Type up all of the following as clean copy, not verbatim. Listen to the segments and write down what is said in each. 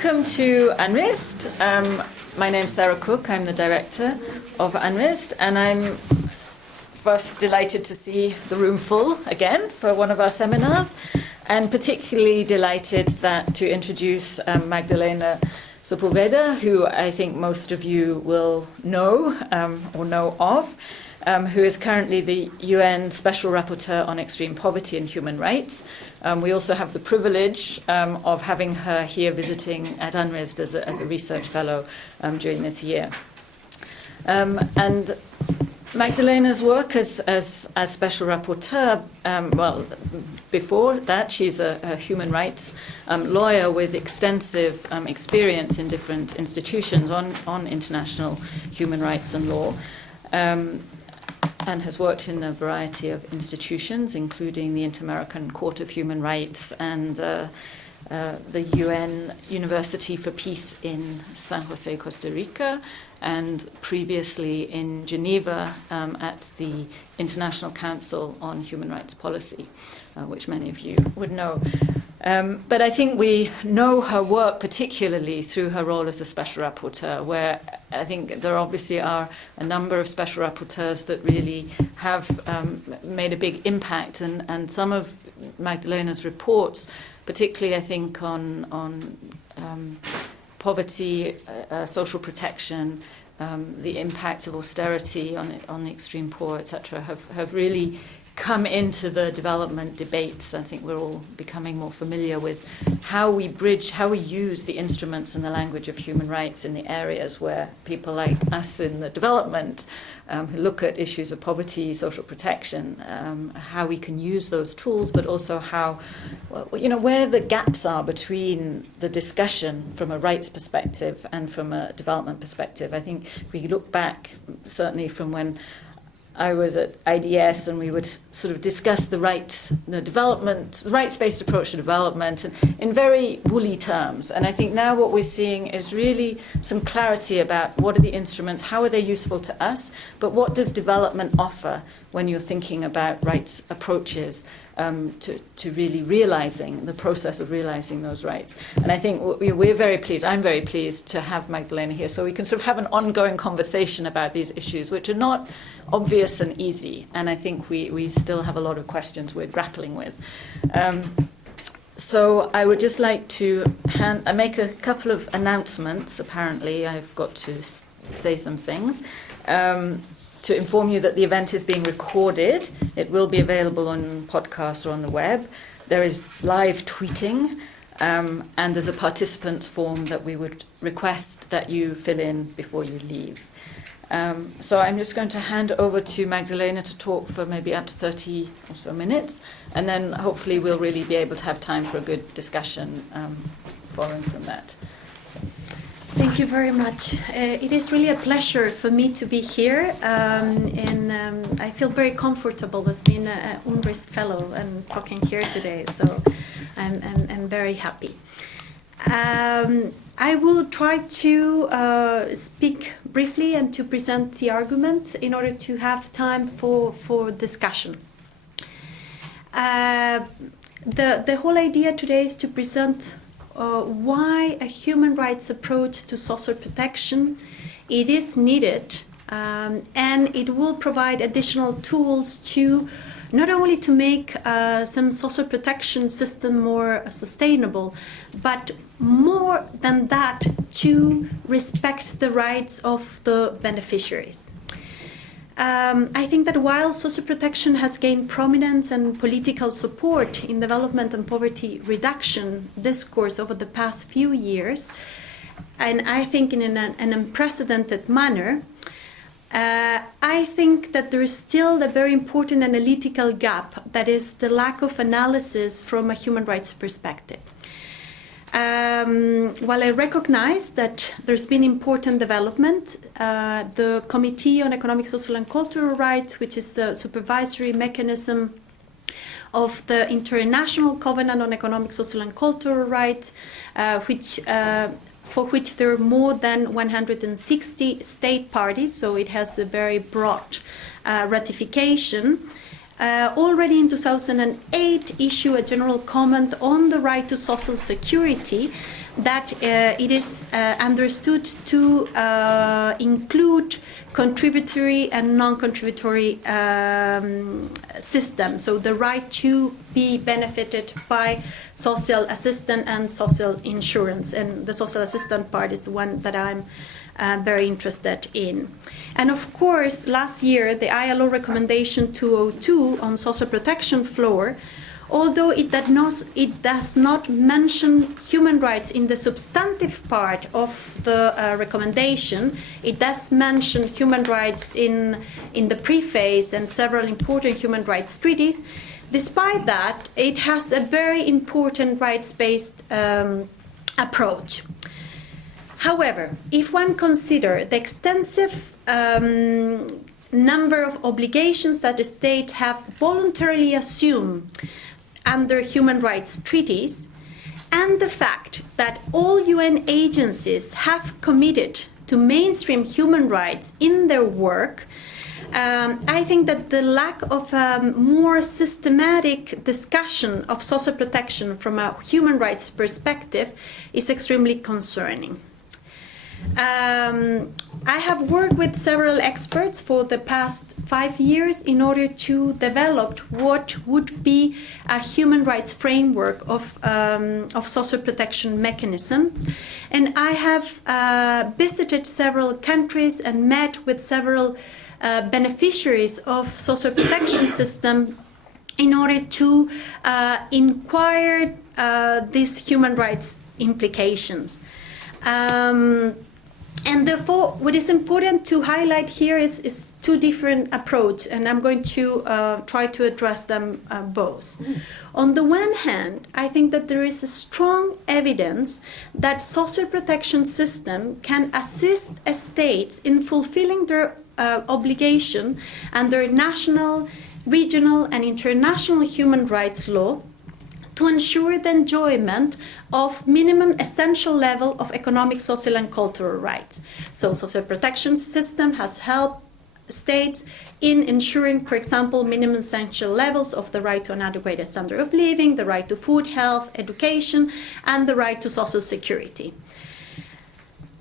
Welcome to UNRISD. My name's Sarah Cook. I'm the director of UNRISD, and I'm first delighted to see the room full again for one of our seminars, and particularly delighted to introduce Magdalena Sepúlveda, who I think most of you will know or know of, who is currently the UN Special Rapporteur on Extreme Poverty and Human Rights. We also have the privilege of having her here visiting at UNRISD as a research fellow during this year. And Magdalena's work as Special Rapporteur, well, before that, she's a human rights lawyer with extensive experience in different institutions on international human rights and law. And has worked in a variety of institutions, including the Inter-American Court of Human Rights and the UN University for Peace in San Jose, Costa Rica, and previously in Geneva at the International Council on Human Rights Policy, which many of you would know. But I think we know her work particularly through her role as a special rapporteur, where I think there obviously are a number of special rapporteurs that really have made a big impact, and some of Magdalena's reports, particularly I think on poverty, social protection, the impacts of austerity on the extreme poor, etc., have really come into the development debates. I think we're all becoming more familiar with how we bridge, how we use the instruments and the language of human rights in the areas where people like us in the development who look at issues of poverty, social protection, how we can use those tools, but also how, where the gaps are between the discussion from a rights perspective and from a development perspective. I think if we look back, certainly from when I was at IDS, and we would sort of discuss the rights-based approach to development in very woolly terms. And I think now what we're seeing is really some clarity about what are the instruments, how are they useful to us, but what does development offer when you're thinking about rights approaches to really realizing the process of realizing those rights. And I think we're very pleased, I'm very pleased to have Magdalena here, so we can sort of have an ongoing conversation about these issues, which are not obvious and easy. And I think we still have a lot of questions we're grappling with. So I would just like to make a couple of announcements. Apparently, I've got to say some things. To inform you that the event is being recorded. It will be available on podcast or on the web. There is live tweeting, and there's a participants form that we would request that you fill in before you leave. So I'm just going to hand over to Magdalena to talk for maybe up to 30 or so minutes, and then hopefully we'll really be able to have time for a good discussion following from that. So. Thank you very much. It is really a pleasure for me to be here, and I feel very comfortable as being an UNRISD fellow and talking here today, so I'm very happy. I will try to speak briefly and to present the argument in order to have time for discussion. The whole idea today is to present why a human rights approach to social protection it is needed, and it will provide additional tools to not only to make some social protection system more sustainable, but more than that, to respect the rights of the beneficiaries. I think that while social protection has gained prominence and political support in development and poverty reduction discourse over the past few years, and I think in an unprecedented manner, I think that there is still a very important analytical gap, that is the lack of analysis from a human rights perspective. While I recognize that there's been important development, the Committee on Economic, Social and Cultural Rights, which is the supervisory mechanism of the International Covenant on Economic, Social and Cultural Rights, for which there are more than 160 state parties, so it has a very broad ratification. Already in 2008 issued a general comment on the right to social security, that it is understood to include contributory and non-contributory systems. So the right to be benefited by social assistance and social insurance. And the social assistance part is the one that I'm very interested in. And of course, last year, the ILO Recommendation 202 on social protection floor, although it does not mention human rights in the substantive part of the recommendation, it does mention human rights in the preface and several important human rights treaties. Despite that, it has a very important rights-based approach. However, if one considers the extensive number of obligations that the state have voluntarily assumed under human rights treaties, and the fact that all UN agencies have committed to mainstream human rights in their work, I think that the lack of a more systematic discussion of social protection from a human rights perspective is extremely concerning. I have worked with several experts for the past 5 years in order to develop what would be a human rights framework of social protection mechanism. And I have visited several countries and met with several beneficiaries of social protection system in order to inquire these human rights implications. And therefore, what is important to highlight here is two different approaches, and I'm going to try to address them both. On the one hand, I think that there is a strong evidence that social protection system can assist states in fulfilling their obligation under national, regional, and international human rights law to ensure the enjoyment of minimum essential level of economic, social, and cultural rights. So social protection system has helped states in ensuring, for example, minimum essential levels of the right to an adequate standard of living, the right to food, health, education, and the right to social security.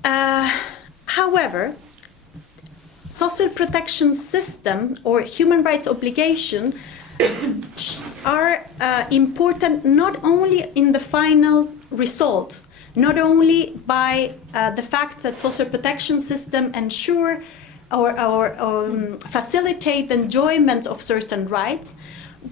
However, social protection system or human rights obligation are important not only in the final result, not only by the fact that social protection system ensure or facilitate the enjoyment of certain rights,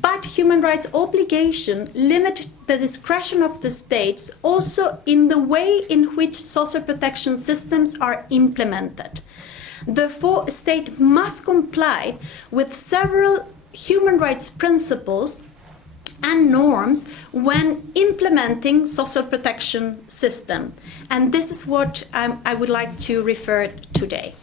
but human rights obligation limit the discretion of the states also in the way in which social protection systems are implemented. Therefore, a state must comply with several human rights principles and norms when implementing social protection system. And this is what I would like to refer today.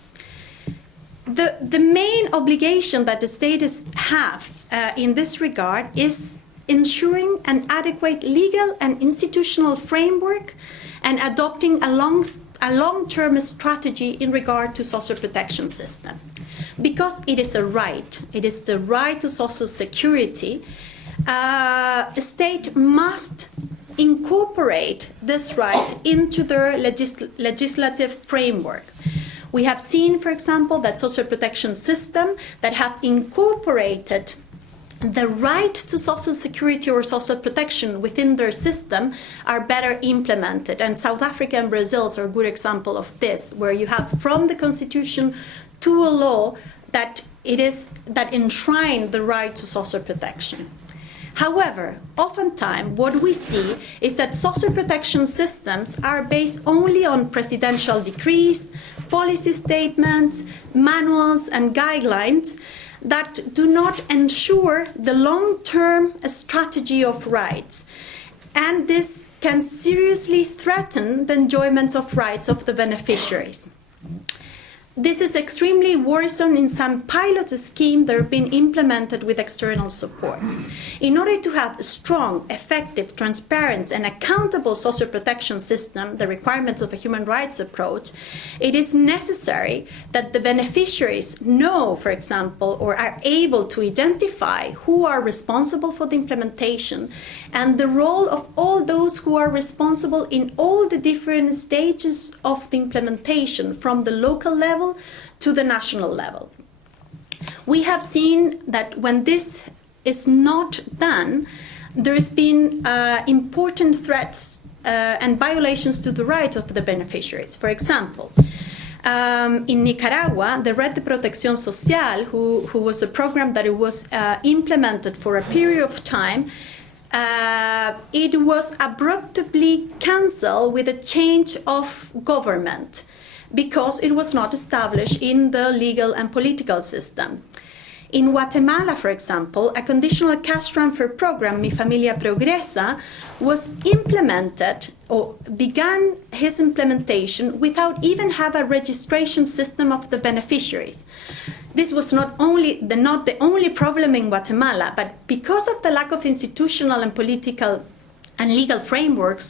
The main obligation that the states have in this regard is ensuring an adequate legal and institutional framework and adopting a long-term strategy in regard to social protection system. Because it is a right, it is the right to social security, a state must incorporate this right into their legislative framework. We have seen, for example, that social protection systems that have incorporated the right to social security or social protection within their system are better implemented. And South Africa and Brazil are a good example of this, where you have from the constitution to a law that enshrine the right to social protection. However, oftentimes what we see is that social protection systems are based only on presidential decrees, policy statements, manuals, and guidelines that do not ensure the long-term strategy of rights. And this can seriously threaten the enjoyment of rights of the beneficiaries. this is extremely worrisome in some pilot schemes that have been implemented with external support. In order to have a strong, effective, transparent, and accountable social protection system, the requirements of a human rights approach, it is necessary that the beneficiaries know, for example, or are able to identify who are responsible for the implementation and the role of all those who are responsible in all the different stages of the implementation, from the local level to the national level. We have seen that when this is not done, there's been important threats and violations to the rights of the beneficiaries. For example, in Nicaragua, the Red de Protección Social, who was a program that it was implemented for a period of time, it was abruptly cancelled with a change of government, because it was not established in the legal and political system. In Guatemala, for example, a conditional cash transfer program, Mi Familia Progresa, was implemented or began his implementation without even have a registration system of the beneficiaries. This was not the only problem in Guatemala, but because of the lack of institutional and political and legal framework,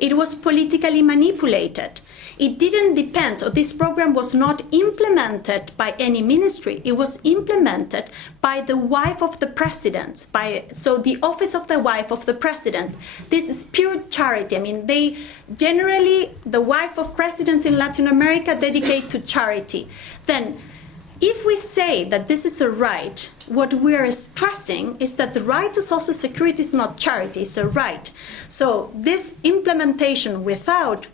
it was politically manipulated. It didn't depend, so this program was not implemented by any ministry. It was implemented by the wife of the president, so the office of the wife of the president. This is pure charity. I mean, the wife of presidents in Latin America dedicate to charity. Then, if we say that this is a right, what we are stressing is that the right to social security is not charity, it's a right. So this implementation without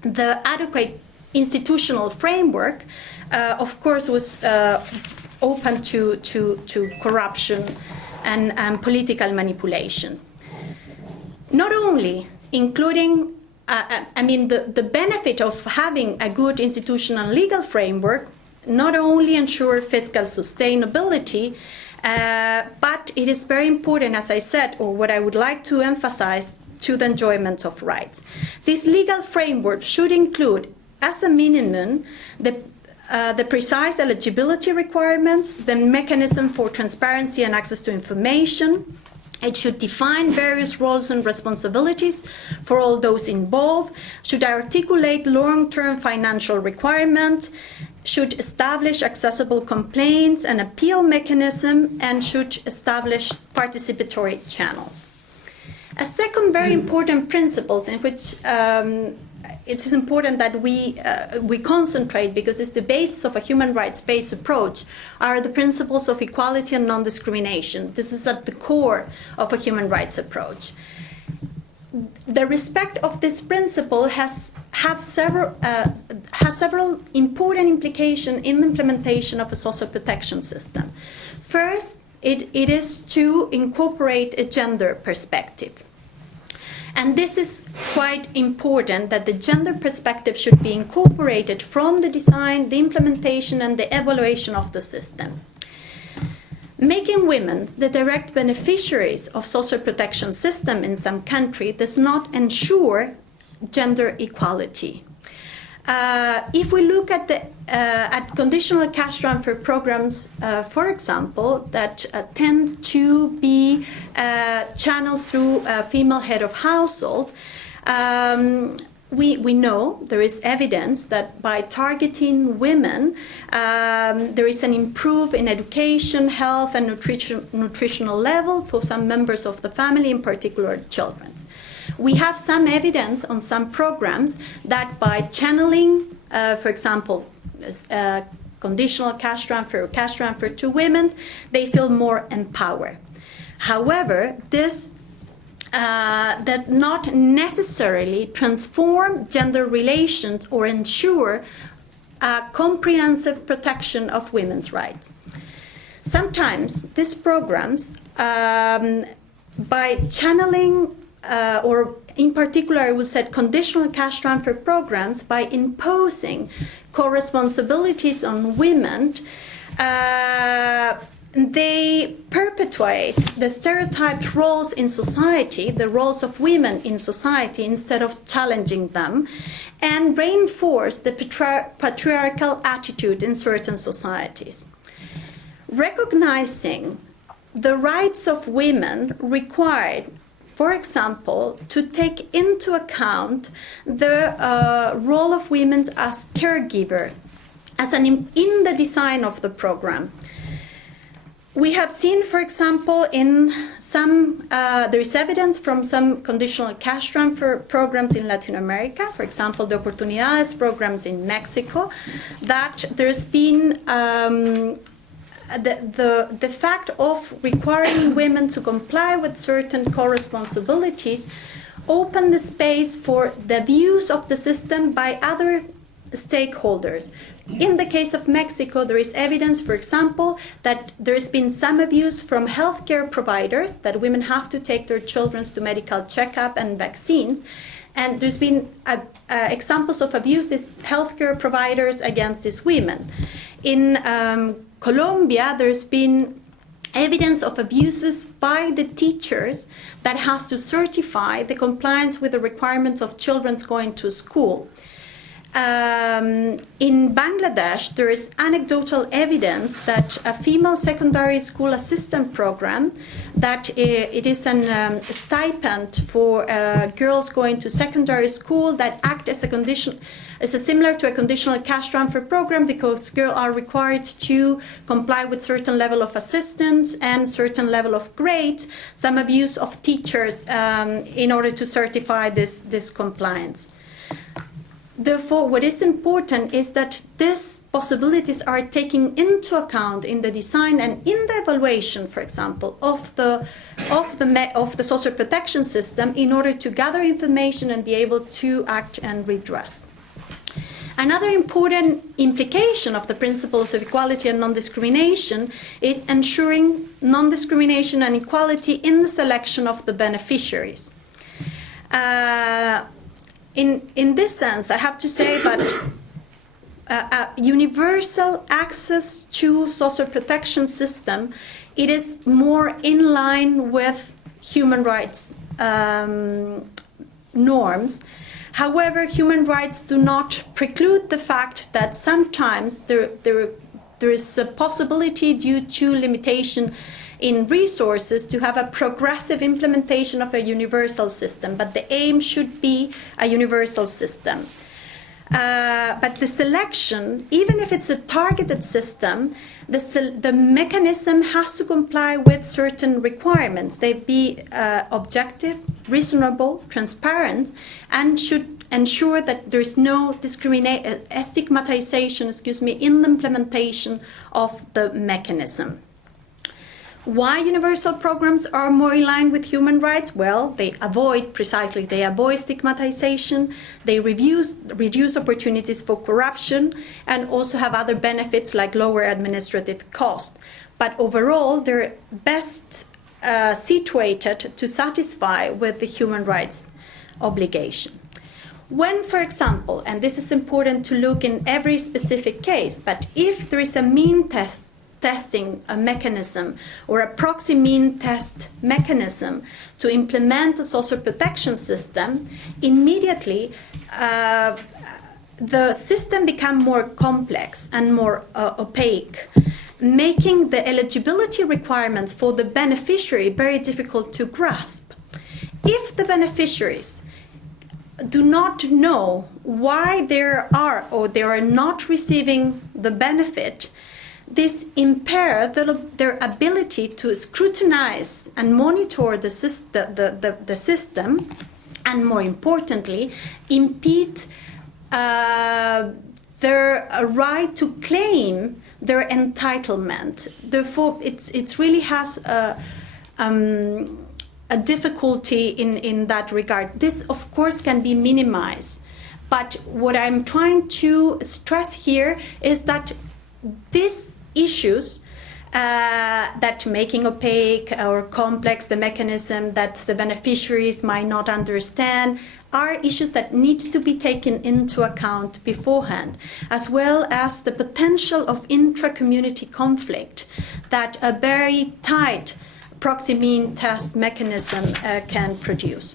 the adequate institutional framework, of course, was open to corruption and political manipulation. Not only including, the benefit of having a good institutional legal framework not only ensure fiscal sustainability, but it is very important, as I said, or what I would like to emphasize, to the enjoyment of rights. This legal framework should include, as a minimum, the precise eligibility requirements, the mechanism for transparency and access to information. It should define various roles and responsibilities for all those involved, should articulate long-term financial requirements, should establish accessible complaints and appeal mechanism, and should establish participatory channels. A second very important principle in which it is important that we concentrate, because it's the basis of a human rights-based approach, are the principles of equality and non-discrimination. This is at the core of a human rights approach. The respect of this principle has several important implications in the implementation of a social protection system. First, it is to incorporate a gender perspective. And this is quite important, that the gender perspective should be incorporated from the design, the implementation, and the evaluation of the system. Making women the direct beneficiaries of social protection system in some country does not ensure gender equality. If we look at conditional cash transfer programs, for example, that tend to be channeled through a female head of household, we know there is evidence that by targeting women, there is an improvement in education, health, and nutritional level for some members of the family, in particular children. We have some evidence on some programs that by channeling, for example, conditional cash transfer or cash transfer to women, they feel more empowered. However, this does not necessarily transform gender relations or ensure a comprehensive protection of women's rights. Sometimes these programs, by channeling or in particular, I would say conditional cash transfer programs, by imposing co-responsibilities on women, they perpetuate the stereotyped roles in society, the roles of women in society, instead of challenging them, and reinforce the patriarchal attitude in certain societies. Recognizing the rights of women required, for example, to take into account the role of women as caregiver, in the design of the program. We have seen, for example, in some, there is evidence from some conditional cash transfer programs in Latin America, for example, the Oportunidades programs in Mexico, that there's been the fact of requiring women to comply with certain co-responsibilities open the space for the views of the system by other stakeholders. In the case of Mexico, there is evidence, for example, that there has been some abuse from healthcare providers, that women have to take their children to medical checkup and vaccines. And there's been examples of abuse these healthcare providers against these women. In Colombia, there's been evidence of abuses by the teachers that has to certify the compliance with the requirements of children going to school. In Bangladesh, there is anecdotal evidence that a female secondary school assistant program, that it is a stipend for girls going to secondary school that act as a condition, similar to a conditional cash transfer program, because girls are required to comply with certain level of assistance and certain level of grade, some abuse of teachers in order to certify this compliance. Therefore, what is important is that these possibilities are taken into account in the design and in the evaluation, for example, of the social protection system, in order to gather information and be able to act and redress. Another important implication of the principles of equality and non-discrimination is ensuring non-discrimination and equality in the selection of the beneficiaries. In this sense, I have to say that universal access to social protection system, it is more in line with human rights norms. However, human rights do not preclude the fact that sometimes there is a possibility, due to limitation in resources, to have a progressive implementation of a universal system, but the aim should be a universal system. But the selection, even if it's a targeted system, the mechanism has to comply with certain requirements. They be objective, reasonable, transparent, and should ensure that there is no stigmatization, in the implementation of the mechanism. Why universal programs are more in line with human rights? Well, they avoid stigmatization, they reduce opportunities for corruption, and also have other benefits like lower administrative cost. But overall, they're best situated to satisfy with the human rights obligation. When, for example, and this is important to look in every specific case, but if there is a mean testing a mechanism or a proxy mean test mechanism to implement a social protection system, immediately the system becomes more complex and more opaque, making the eligibility requirements for the beneficiary very difficult to grasp. If the beneficiaries do not know why they are or they are not receiving the benefit, this impairs their ability to scrutinize and monitor the system, and more importantly, impede their right to claim their entitlement. Therefore, it really has a difficulty in that regard. This, of course, can be minimized. But what I'm trying to stress here is that these issues that making opaque or complex the mechanism, that the beneficiaries might not understand, are issues that need to be taken into account beforehand, as well as the potential of intra-community conflict that a very tight proxy mean test mechanism can produce.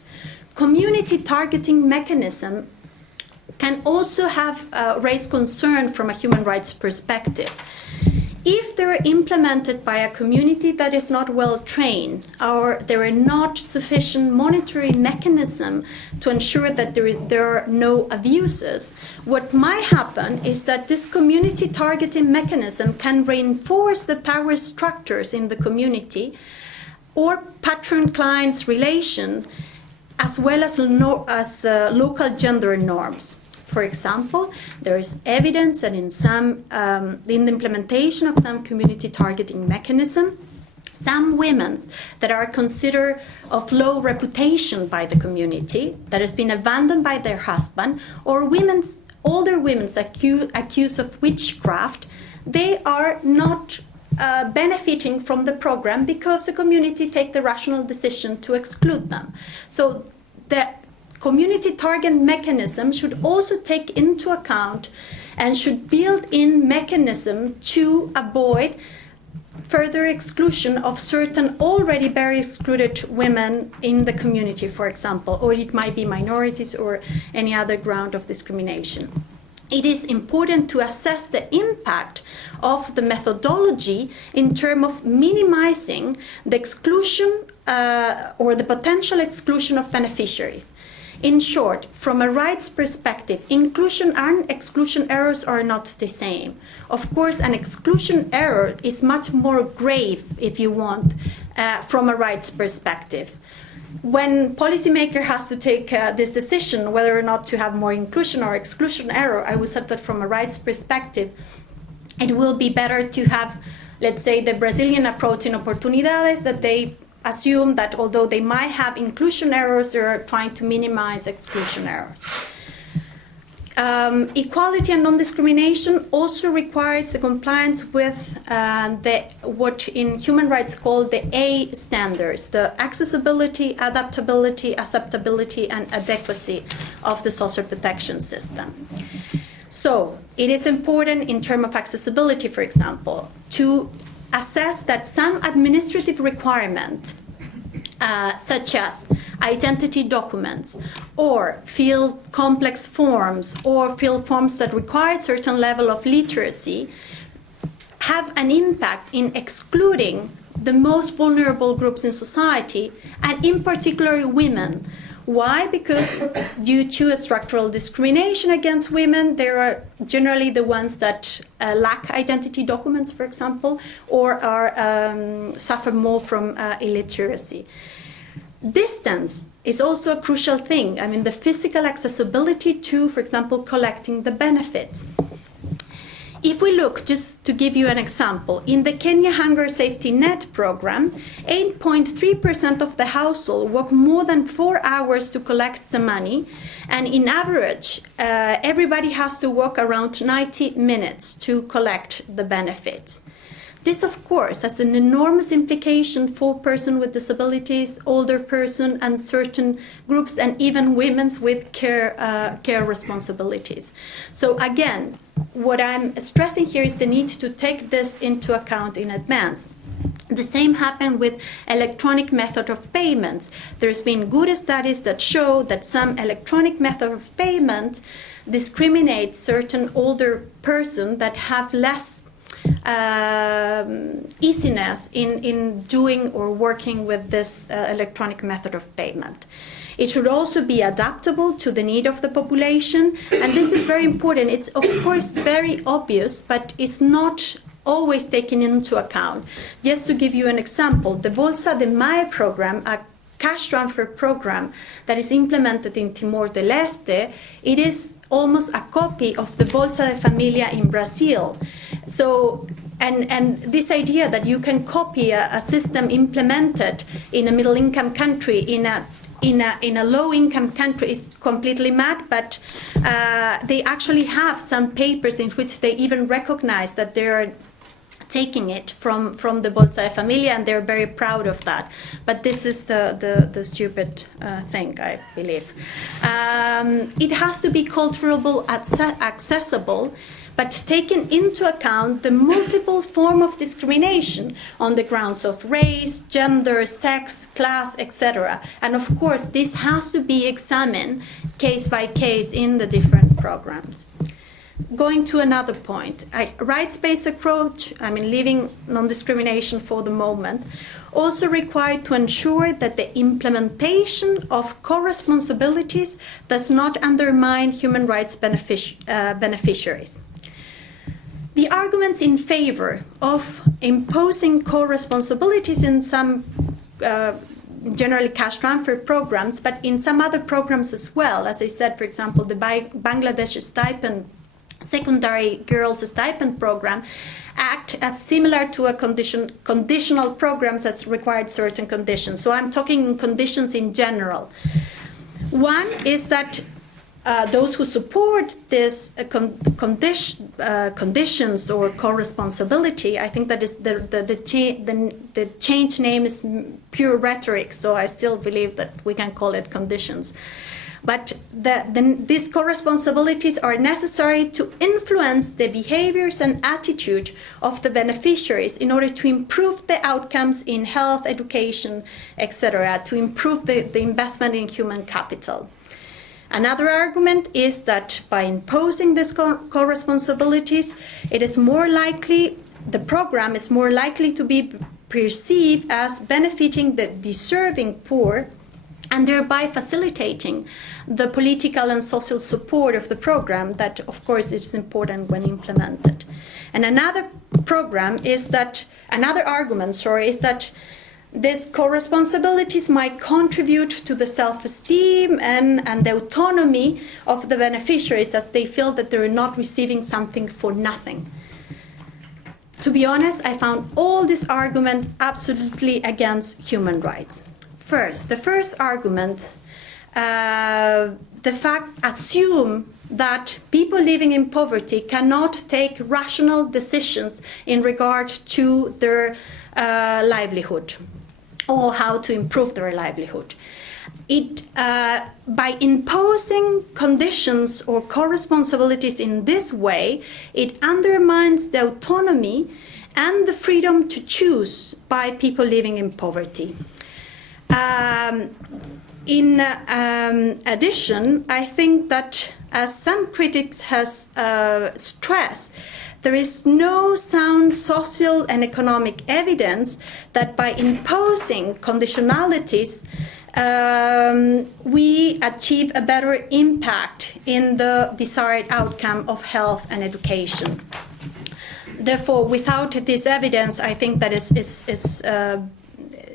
Community targeting mechanism can also have raised concern from a human rights perspective. If they're implemented by a community that is not well trained, or there are not sufficient monitoring mechanism to ensure that there are no abuses, what might happen is that this community targeting mechanism can reinforce the power structures in the community or patron-client relation, as well as local gender norms. For example, there is evidence that in the implementation of some community targeting mechanism, some women that are considered of low reputation by the community, that has been abandoned by their husband, or older women accused of witchcraft, they are not benefiting from the program because the community take the rational decision to exclude them. So the community target mechanism should also take into account and should build in mechanism to avoid further exclusion of certain already very excluded women in the community, for example, or it might be minorities or any other ground of discrimination. It is important to assess the impact of the methodology in terms of minimizing the exclusion or the potential exclusion of beneficiaries. In short, from a rights perspective, inclusion and exclusion errors are not the same. Of course, an exclusion error is much more grave, if you want, from a rights perspective. When policymaker has to take this decision whether or not to have more inclusion or exclusion error, I would say that from a rights perspective, it will be better to have, let's say, the Brazilian approach in oportunidades, that they assume that although they might have inclusion errors, they're trying to minimize exclusion errors. Equality and non-discrimination also requires the compliance with what in human rights called the A standards, the accessibility, adaptability, acceptability, and adequacy of the social protection system. So it is important in terms of accessibility, for example, to assess that some administrative requirement, such as identity documents, or fill complex forms, or fill forms that require a certain level of literacy, have an impact in excluding the most vulnerable groups in society, and in particular women. Why? Because due to structural discrimination against women, they are generally the ones that lack identity documents, for example, or suffer more from illiteracy. Distance is also a crucial thing. I mean, the physical accessibility to, for example, collecting the benefits. If we look, just to give you an example, in the Kenya Hunger Safety Net program, 8.3% of the household work more than 4 hours to collect the money, and in average, everybody has to work around 90 minutes to collect the benefits. This, of course, has an enormous implication for persons with disabilities, older persons, and certain groups, and even women with care responsibilities. So again, what I'm stressing here is the need to take this into account in advance. The same happened with electronic method of payments. There's been good studies that show that some electronic method of payment discriminate certain older persons that have less easiness in doing or working with this electronic method of payment. It should also be adaptable to the need of the population, and this is very important. It's of course very obvious, but it's not always taken into account. Just to give you an example, the Bolsa de Mayo program, a cash transfer program that is implemented in Timor-Leste, it is almost a copy of the Bolsa de Familia in Brazil. So, and this idea that you can copy a system implemented in a middle-income country in a low-income country is completely mad, but they actually have some papers in which they even recognize that they are taking it from the Bolsa Familia, and they're very proud of that. But this is the stupid thing, I believe. It has to be culturally accessible, but taking into account the multiple form of discrimination on the grounds of race, gender, sex, class, etc. And of course, this has to be examined case by case in the different programs. Going to another point, a rights-based approach, leaving non-discrimination for the moment, also required to ensure that the implementation of co-responsibilities does not undermine human rights beneficiaries. The arguments in favor of imposing co-responsibilities in some generally cash transfer programs, but in some other programs as well, as I said, for example, the Bangladesh stipend, secondary girls stipend program, act as similar to a conditional programs that required certain conditions. So I'm talking conditions in general. One is that those who support this conditions or co-responsibility, I think that is the change name is pure rhetoric, so I still believe that we can call it conditions. But these co-responsibilities are necessary to influence the behaviors and attitude of the beneficiaries in order to improve the outcomes in health, education, etc., to improve the investment in human capital. Another argument is that by imposing these co-responsibilities, it is more likely, the program is more likely to be perceived as benefiting the deserving poor, and thereby facilitating the political and social support of the program that, of course, is important when implemented. And another argument is that these co-responsibilities might contribute to the self-esteem and the autonomy of the beneficiaries, as they feel that they're not receiving something for nothing. To be honest, I found all these arguments absolutely against human rights. First, the first argument, assume that people living in poverty cannot take rational decisions in regard to their livelihood or how to improve their livelihood. By imposing conditions or co-responsibilities in this way, it undermines the autonomy and the freedom to choose by people living in poverty. In addition, I think that, as some critics has stressed, there is no sound social and economic evidence that by imposing conditionalities, we achieve a better impact in the desired outcome of health and education. Therefore, without this evidence, I think that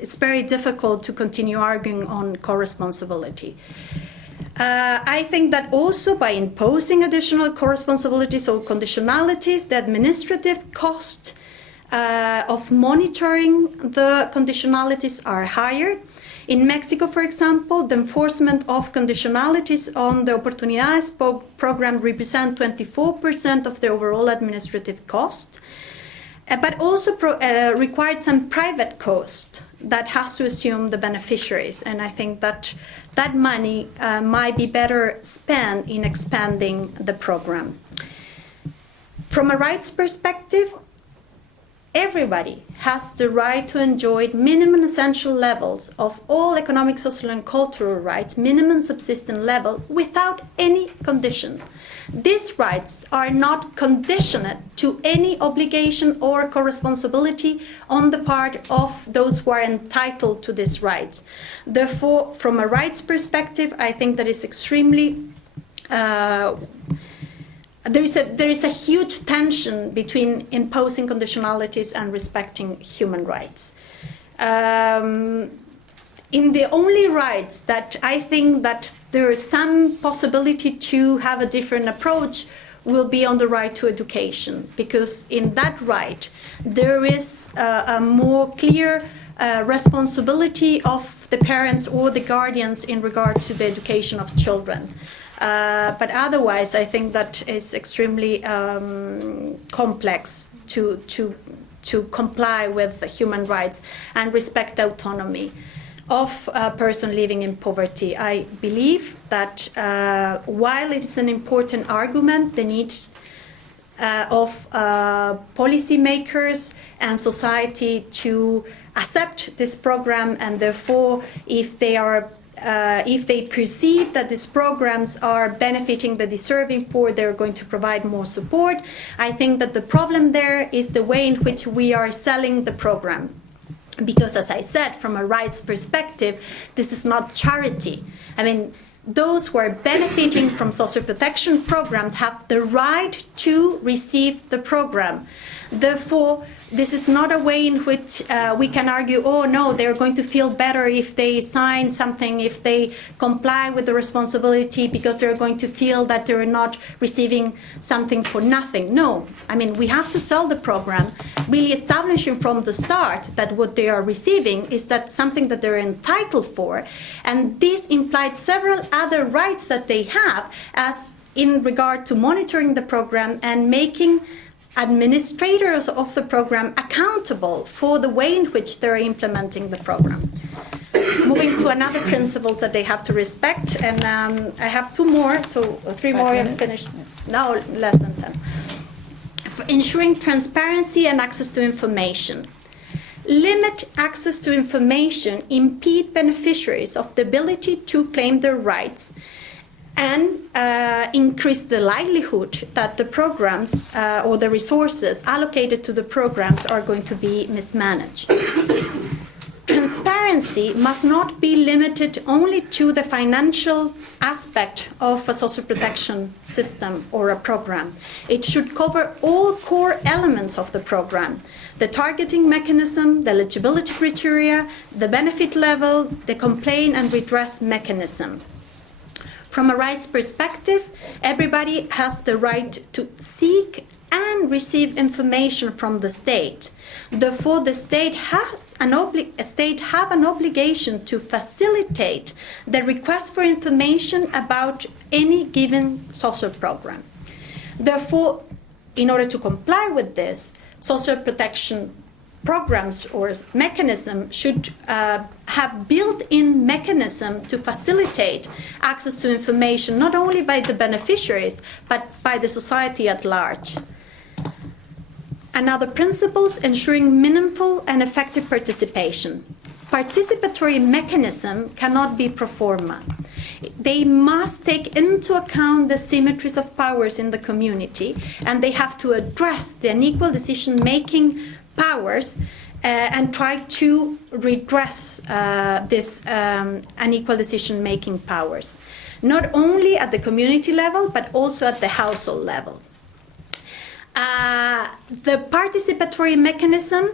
it's very difficult to continue arguing on co-responsibility. I think that also by imposing additional co-responsibilities or conditionalities, the administrative cost of monitoring the conditionalities are higher. In Mexico, for example, the enforcement of conditionalities on the Oportunidades program represent 24% of the overall administrative cost, but also required some private cost that has to assume the beneficiaries. And I think that that money might be better spent in expanding the program. From a rights perspective, everybody has the right to enjoy minimum essential levels of all economic, social, and cultural rights, minimum subsistence level, without any conditions. These rights are not conditioned to any obligation or co-responsibility on the part of those who are entitled to these rights. Therefore, from a rights perspective, I think that is extremely there is a huge tension between imposing conditionalities and respecting human rights. In the only rights that I think that there is some possibility to have a different approach will be on the right to education, because in that right there is a more clear responsibility of the parents or the guardians in regard to the education of children. But otherwise, I think that is extremely complex to to comply with the human rights and respect the autonomy of a person living in poverty. I believe that while it is an important argument, the need of policymakers and society to accept this program, and therefore if they perceive that these programs are benefiting the deserving poor, they're going to provide more support. I think that the problem there is the way in which we are selling the program. Because, as I said, from a rights perspective, this is not charity. I mean, those who are benefiting from social protection programs have the right to receive the program. Therefore, this is not a way in which we can argue, oh no, they're going to feel better if they sign something, if they comply with the responsibility, because they're going to feel that they're not receiving something for nothing. No, I mean, we have to sell the program, really establishing from the start that what they are receiving is that something that they're entitled for, and this implies several other rights that they have as in regard to monitoring the program and making administrators of the program accountable for the way in which they're implementing the program. Moving to another principle that they have to respect, and I have two more, so 3 more and finish. No, less than 10. For ensuring transparency and access to information. Limit access to information impede beneficiaries of the ability to claim their rights and increase the likelihood that the programs or the resources allocated to the programs are going to be mismanaged. Transparency must not be limited only to the financial aspect of a social protection system or a program. It should cover all core elements of the program: the targeting mechanism, the eligibility criteria, the benefit level, the complaint and redress mechanism. From a rights perspective, everybody has the right to seek and receive information from the state. Therefore, the state has an obligation to facilitate the request for information about any given social program. Therefore, in order to comply with this, social protection programs or mechanism should have built-in mechanism to facilitate access to information not only by the beneficiaries but by the society at large. Another principle is ensuring meaningful and effective participation. Participatory mechanism cannot be pro forma. They must take into account the symmetries of powers in the community, and they have to address the unequal decision-making powers and try to redress this unequal decision-making powers, not only at the community level but also at the household level. The participatory mechanism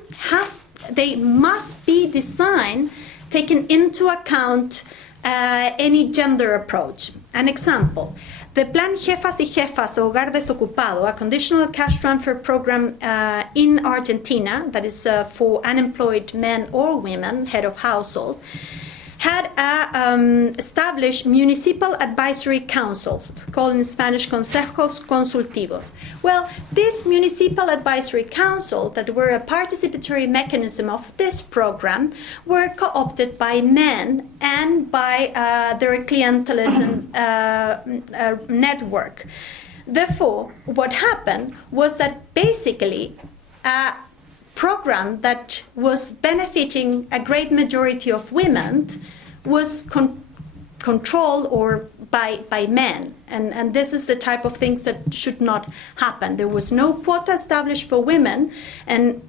they must be designed taking into account any gender approach. An example: the Plan Jefas y Jefas o Hogar Desocupado, a conditional cash transfer program in Argentina that is for unemployed men or women, head of household, had established municipal advisory councils, called in Spanish consejos consultivos. Well, this municipal advisory council, that were a participatory mechanism of this program, were co-opted by men and by their clientelism network. Therefore, what happened was that basically program that was benefiting a great majority of women was controlled or by men. And this is the type of things that should not happen. There was no quota established for women, and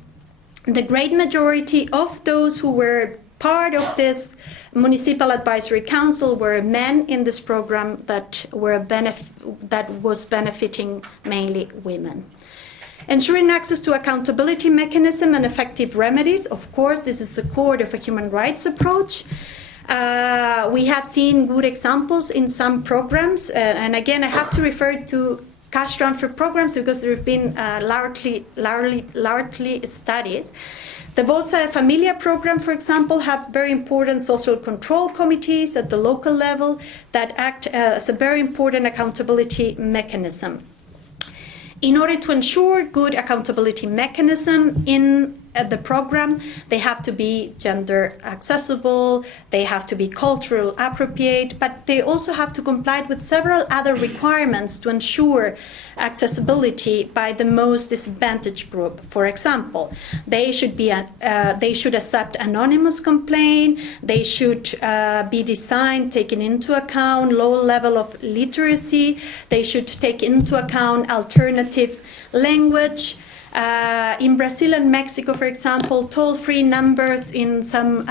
the great majority of those who were part of this municipal advisory council were men in this program that was benefiting mainly women. Ensuring access to accountability mechanism and effective remedies. Of course, this is the core of a human rights approach. We have seen good examples in some programs, and again, I have to refer to cash transfer programs because there have been largely studies. The Bolsa de Familia program, for example, have very important social control committees at the local level that act as a very important accountability mechanism. In order to ensure good accountability mechanism in the program, they have to be gender accessible, they have to be cultural appropriate, but they also have to comply with several other requirements to ensure accessibility by the most disadvantaged group. For example, they should accept anonymous complaint, they should be designed taking into account low level of literacy, they should take into account alternative language. In Brazil and Mexico, for example, toll-free numbers in some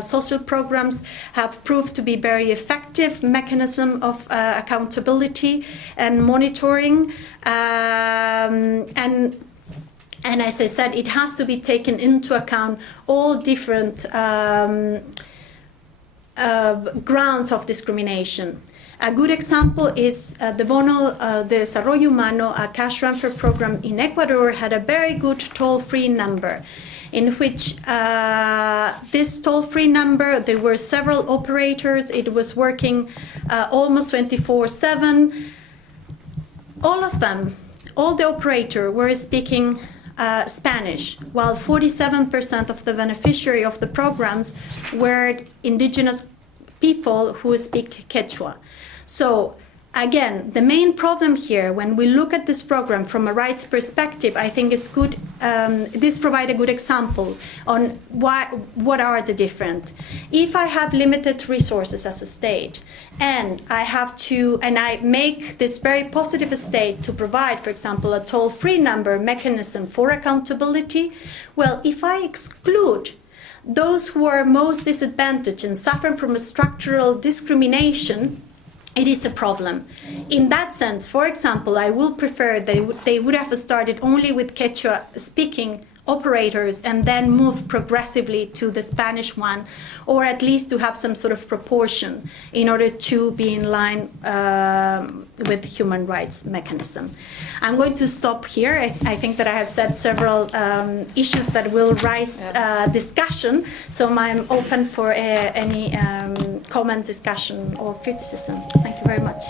social programs have proved to be very effective mechanism of accountability and monitoring. And as I said, it has to be taken into account all different grounds of discrimination. A good example is the Bono de Desarrollo Humano, a cash transfer program in Ecuador, had a very good toll-free number in which this toll-free number, there were several operators, it was working almost 24/7. All of them, all the operators were speaking Spanish, while 47% of the beneficiary of the programs were indigenous people who speak Quechua. So again, the main problem here, when we look at this program from a rights perspective, I think it's good. This provides a good example on what are the different. If I have limited resources as a state, and I make this very positive state to provide, for example, a toll-free number mechanism for accountability, well, if I exclude those who are most disadvantaged and suffer from a structural discrimination, it is a problem. In that sense, for example, I will prefer they would have started only with Quechua-speaking operators and then move progressively to the Spanish one, or at least to have some sort of proportion in order to be in line with the human rights mechanism. I'm going to stop here. I think that I have said several issues that will rise discussion, so I'm open for any comments, discussion, or criticism. Thank you very much.